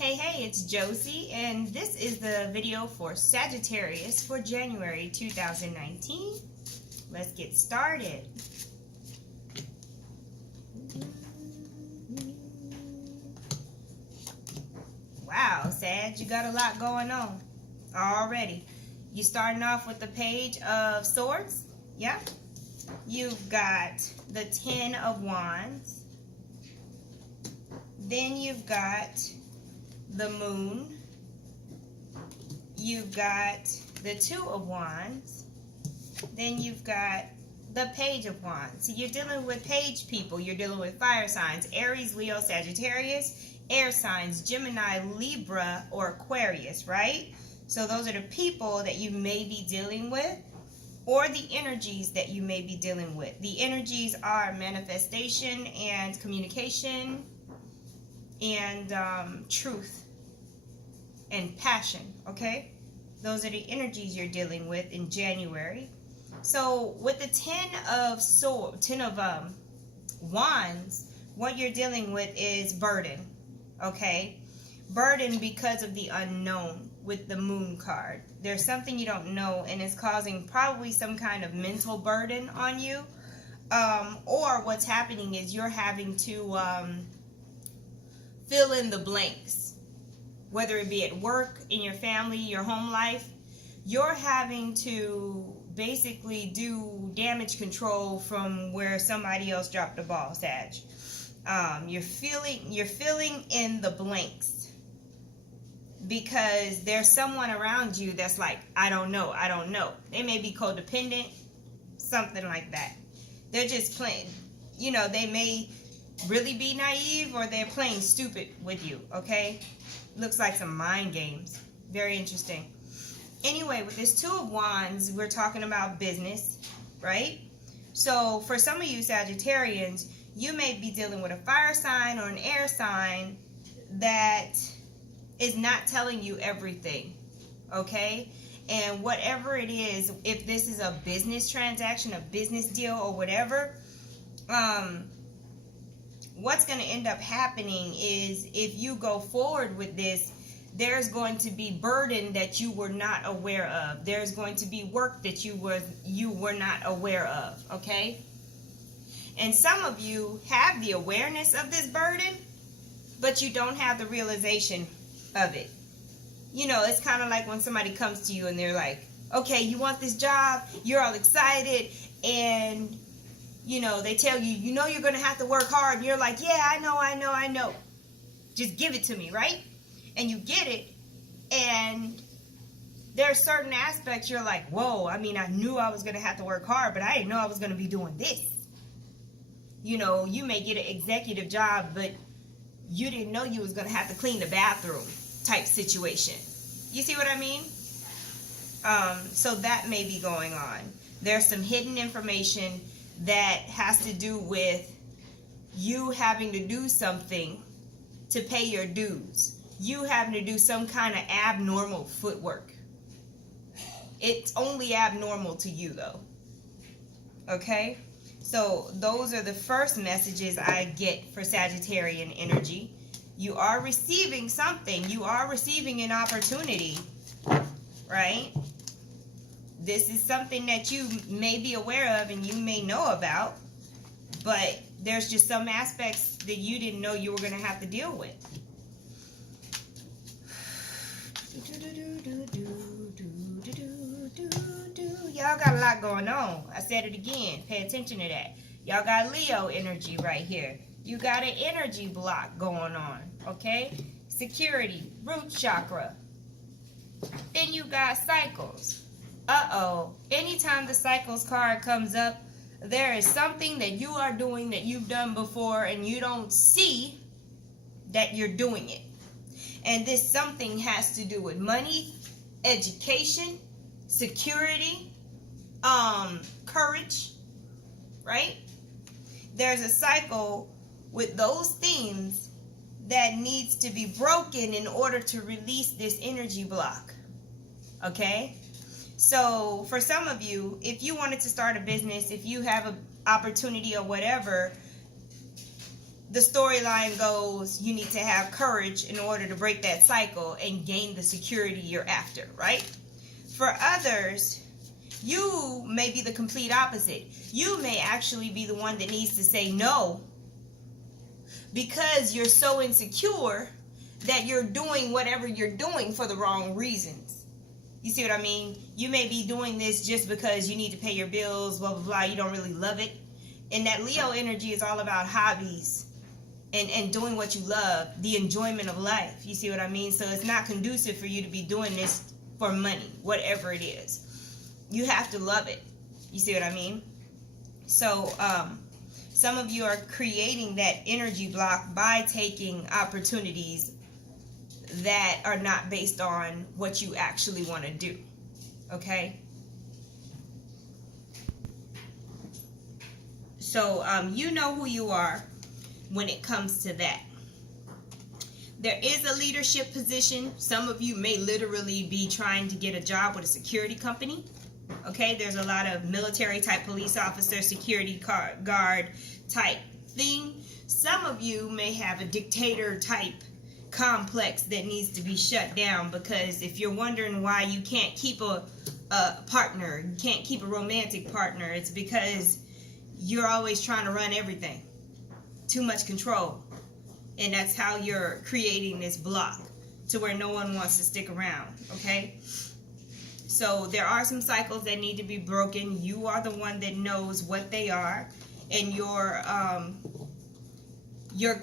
Hey, it's Josie, and this is the video for Sagittarius for January 2019. Let's get started. Wow, Sag, you got a lot going on already. You starting off with the Page of Swords, yeah? You've got the Ten of Wands. Then you've got the Moon. You've got the Two of Wands. Then you've got the Page of Wands. So you're dealing with page people. You're dealing with fire signs: Aries, Leo, Sagittarius, air signs, Gemini, Libra, or Aquarius, right? So those are the people that you may be dealing with, or the energies that you may be dealing with. The energies are manifestation and communication and truth and passion, okay? Those are the energies you're dealing with in January. So with the Ten of Wands, what you're dealing with is burden, okay? Burden because of the unknown with the Moon card. There's something you don't know, and it's causing probably some kind of mental burden on you. Or what's happening is you're having to fill in the blanks, whether it be at work, in your family, your home life. You're having to basically do damage control from where somebody else dropped the ball, Sag. You're filling in the blanks because there's someone around you that's like, I don't know. They may be codependent, something like that. They're just playing, they may really be naive, or they're playing stupid with you, okay? Looks like some mind games. Very interesting. Anyway, with this Two of Wands, we're talking about business, right? So for some of you Sagittarians, you may be dealing with a fire sign or an air sign that is not telling you everything, okay? And whatever it is, if this is a business transaction, a business deal, or whatever, what's going to end up happening is if you go forward with this, there's going to be burden that you were not aware of. There's going to be work that you were not aware of, okay? And some of you have the awareness of this burden, but you don't have the realization of it. It's kind of like when somebody comes to you and they're like, okay, you want this job, you're all excited, and they tell you, you're going to have to work hard, and you're like, yeah, I know. Just give it to me, right? And you get it, and there are certain aspects you're like, whoa, I knew I was going to have to work hard, but I didn't know I was going to be doing this. You may get an executive job, but you didn't know you was going to have to clean the bathroom type situation. You see what I mean? So that may be going on. There's some hidden information that has to do with you having to do something to pay your dues. You having to do some kind of abnormal footwork. It's only abnormal to you, though. Okay? So those are the first messages I get for Sagittarian energy. You are receiving something. You are receiving an opportunity, right? This is something that you may be aware of and you may know about, but there's just some aspects that you didn't know you were going to have to deal with. Y'all got a lot going on. I said it again. Pay attention to that. Y'all got Leo energy right here. You got an energy block going on, okay? Security, root chakra. Then you got cycles. Uh-oh. Anytime the cycles card comes up, there is something that you are doing that you've done before and you don't see that you're doing it. And this something has to do with money, education, security, courage, right? There's a cycle with those themes that needs to be broken in order to release this energy block, okay? So for some of you, if you wanted to start a business, if you have an opportunity or whatever, the storyline goes, you need to have courage in order to break that cycle and gain the security you're after, right? For others, you may be the complete opposite. You may actually be the one that needs to say no because you're so insecure that you're doing whatever you're doing for the wrong reasons. You see what I mean? You may be doing this just because you need to pay your bills, blah, blah, blah. You don't really love it. And that Leo energy is all about hobbies and doing what you love, the enjoyment of life. You see what I mean? So it's not conducive for you to be doing this for money, whatever it is. You have to love it. You see what I mean? So some of you are creating that energy block by taking opportunities that are not based on what you actually want to do. Okay? So you know who you are when it comes to that. There is a leadership position. Some of you may literally be trying to get a job with a security company. Okay, there's a lot of military type police officer, security guard type thing. Some of you may have a dictator type complex that needs to be shut down, because if you're wondering why you can't keep a partner, you can't keep a romantic partner, it's because you're always trying to run everything. Too much control. And that's how you're creating this block to where no one wants to stick around, okay? So there are some cycles that need to be broken. You are the one that knows what they are, and your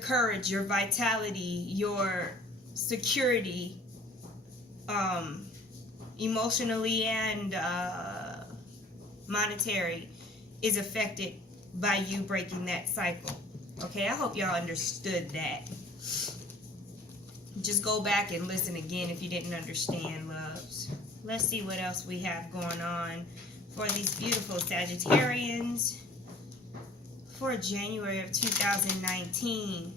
courage, your vitality, your security, emotionally and monetary, is affected by you breaking that cycle. Okay, I hope y'all understood that. Just go back and listen again if you didn't understand, loves. Let's see what else we have going on for these beautiful Sagittarians for January of 2019.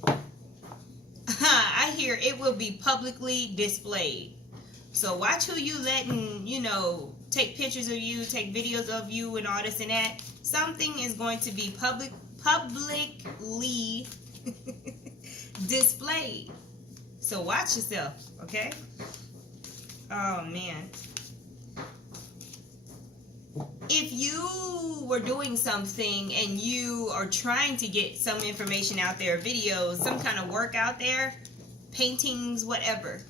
I hear it will be publicly displayed. So watch who you letting, take pictures of you, take videos of you and all this and that. Something is going to be publicly displayed. So watch yourself, okay? Oh, man. If you were doing something and you are trying to get some information out there, videos, some kind of work out there, paintings, whatever,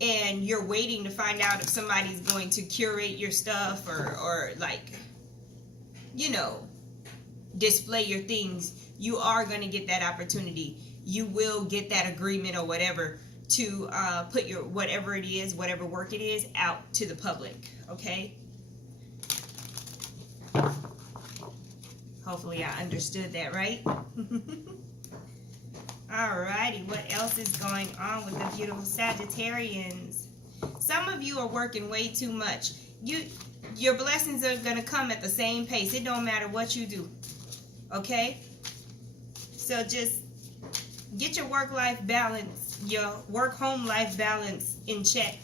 and you're waiting to find out if somebody's going to curate your stuff or like, display your things, you are going to get that opportunity. You will get that agreement or whatever to put your whatever it is, whatever work it is, out to the public, okay? Hopefully I understood that, right? Alrighty, what else is going on with the beautiful Sagittarians? Some of you are working way too much. Your blessings are going to come at the same pace. It don't matter what you do, okay? So just get your work-life balance, your work-home life balance in check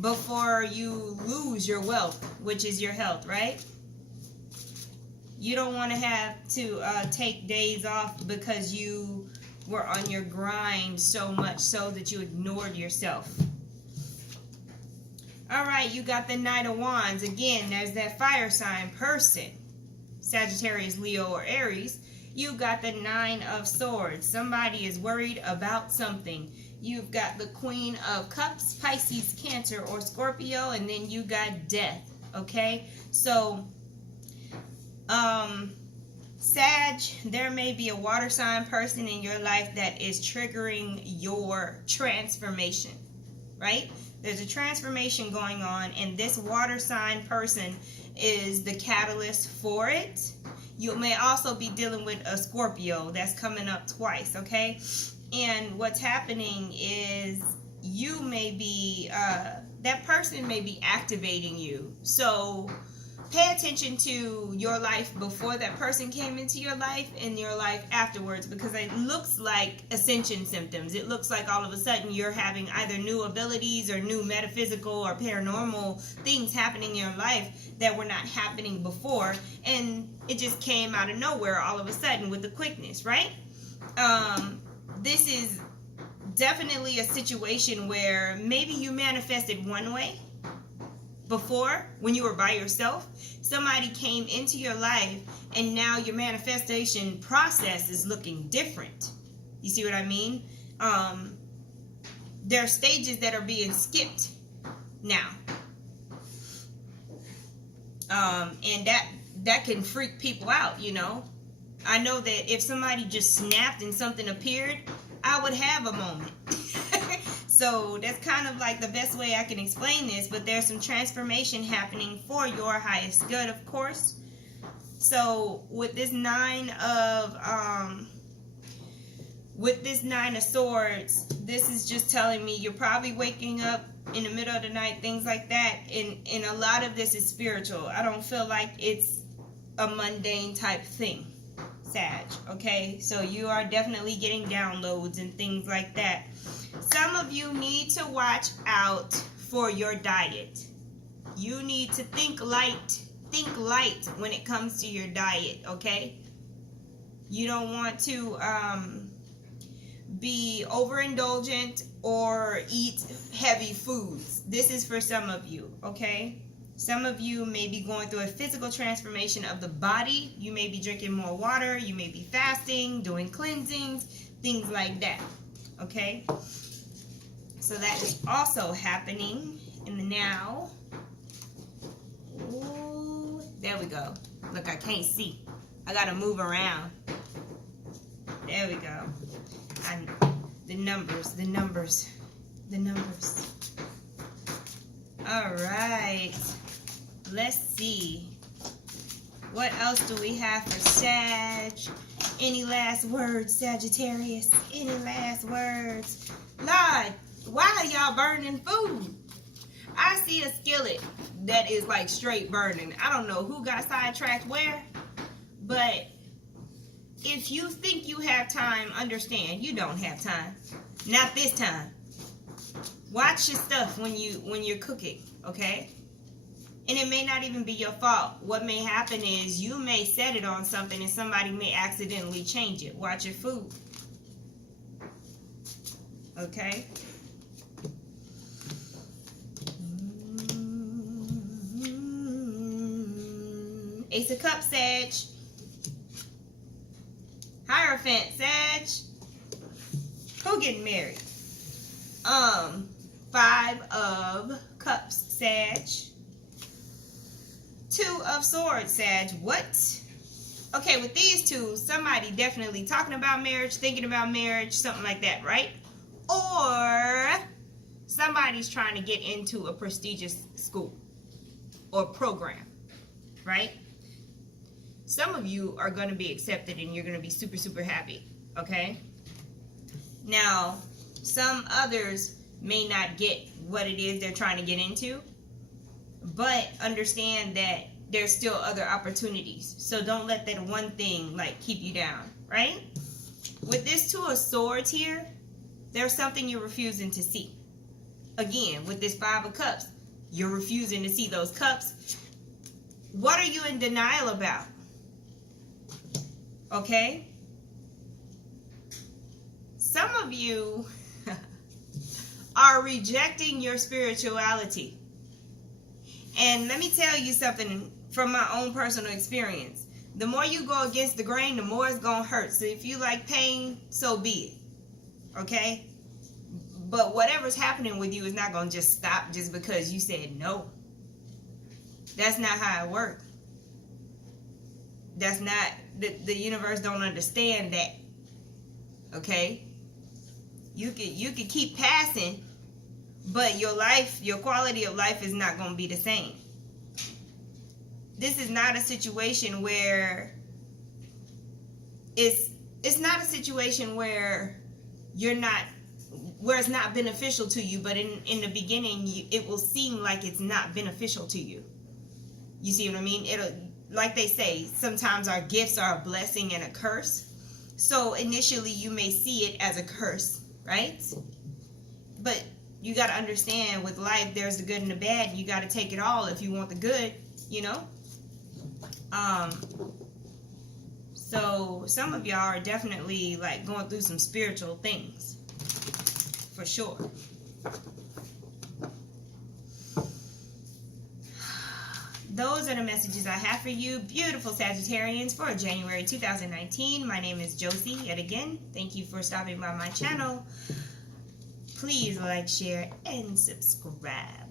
before you lose your wealth, which is your health, right? You don't want to have to take days off because you were on your grind so much so that you ignored yourself. All right, you got the Knight of Wands. Again, there's that fire sign person, Sagittarius, Leo, or Aries. You got the Nine of Swords. Somebody is worried about something. You've got the Queen of Cups, Pisces, Cancer, or Scorpio, and then you got Death, okay? So, Sag, there may be a water sign person in your life that is triggering your transformation, right? There's a transformation going on, and this water sign person is the catalyst for it. You may also be dealing with a Scorpio that's coming up twice, okay? And what's happening is you may be, that person may be activating you. So pay attention to your life before that person came into your life and your life afterwards, because it looks like ascension symptoms. It looks like all of a sudden you're having either new abilities or new metaphysical or paranormal things happening in your life that were not happening before, and it just came out of nowhere all of a sudden with the quickness, right? This is definitely a situation where maybe you manifested one way before when you were by yourself. Somebody came into your life and now your manifestation process is looking different. You see what I mean? There are stages that are being skipped now. And that can freak people out, you know. I know that if somebody just snapped and something appeared, I would have a moment. So that's kind of like the best way I can explain this, but there's some transformation happening for your highest good, of course. So with this Nine of Swords, this is just telling me you're probably waking up in the middle of the night, things like that, and a lot of this is spiritual. I don't feel like it's a mundane type thing, Sag, okay? So you are definitely getting downloads and things like that. Some of you need to watch out for your diet. You need to think light when it comes to your diet, okay? You don't want to be overindulgent or eat heavy foods. This is for some of you, okay? Some of you may be going through a physical transformation of the body. You may be drinking more water. You may be fasting, doing cleansings, things like that, okay? So that is also happening in the now. Ooh, there we go. Look, I can't see. I gotta move around. There we go. The numbers. All right. Let's see. What else do we have for Sag? Any last words, Sagittarius? Any last words? Lord, why are y'all burning food? I see a skillet that is like straight burning. I don't know who got sidetracked where, but if you think you have time, understand you don't have time. Not this time. Watch your stuff when you're cooking, okay? And it may not even be your fault. What may happen is you may set it on something and somebody may accidentally change it. Watch your food. Okay? Ace of Cups, Sag. Hierophant, Sag. Who getting married? Five of Cups, Sag. Two of Swords, Sag. What? Okay, with these two, somebody definitely talking about marriage, thinking about marriage, something like that, right? Or somebody's trying to get into a prestigious school or program, right? Some of you are going to be accepted and you're going to be super, super happy, okay? Now, some others may not get what it is they're trying to get into, but understand that there's still other opportunities. So don't let that one thing like keep you down, right? With this Two of Swords here, there's something you're refusing to see. Again, with this Five of Cups, you're refusing to see those cups. What are you in denial about? Okay? Some of you are rejecting your spirituality. And let me tell you something from my own personal experience. The more you go against the grain, the more it's going to hurt. So if you like pain, so be it. Okay? But whatever's happening with you is not going to just stop just because you said no. That's not how it works. That's not, the universe don't understand that. Okay? You could keep passing, but your life, your quality of life is not going to be the same. This is not a situation where it's not a situation where where it's not beneficial to you, but in the beginning it will seem like it's not beneficial to you. You see what I mean? It'll, like they say, sometimes our gifts are a blessing and a curse. So initially you may see it as a curse, right? But you got to understand, with life there's the good and the bad, and you got to take it all if you want the good, you know. So some of y'all are definitely like going through some spiritual things, for sure. Those are the messages I have for you, beautiful Sagittarians, for January 2019. My name is Josie. Yet again, thank you for stopping by my channel. Please like, share, and subscribe.